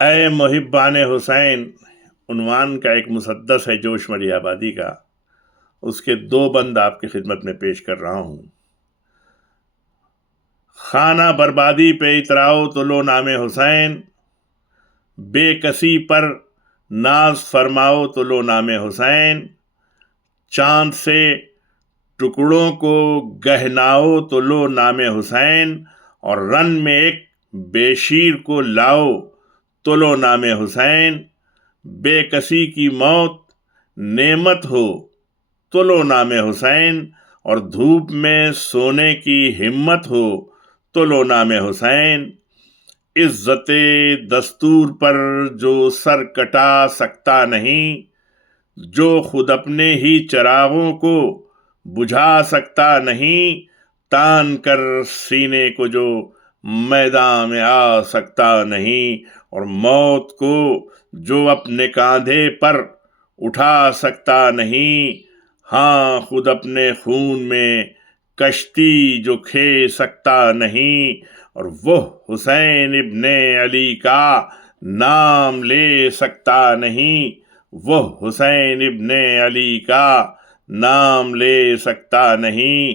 اے محبان حسین عنوان کا ایک مسدس ہے جوش مری آبادی کا، اس کے دو بند آپ کی خدمت میں پیش کر رہا ہوں۔ خانہ بربادی پہ اتراؤ تو لو نام حسین، بے کسی پر ناز فرماؤ تو لو نام حسین، چاند سے ٹکڑوں کو گہناؤ تو لو نام حسین، اور رن میں ایک بے شیر کو لاؤ تو لو نام حسین، بے کسی کی موت نعمت ہو تو لو نام حسین، اور دھوپ میں سونے کی ہمت ہو تو لو نام حسین، عزت دستور پر جو سر کٹا سکتا نہیں، جو خود اپنے ہی چراغوں کو بجھا سکتا نہیں، تان کر سینے کو جو میدان میں آ سکتا نہیں، اور موت کو جو اپنے کاندھے پر اٹھا سکتا نہیں، ہاں خود اپنے خون میں کشتی جو کھے سکتا نہیں، اور وہ حسین ابن علی کا نام لے سکتا نہیں، وہ حسین ابن علی کا نام لے سکتا نہیں۔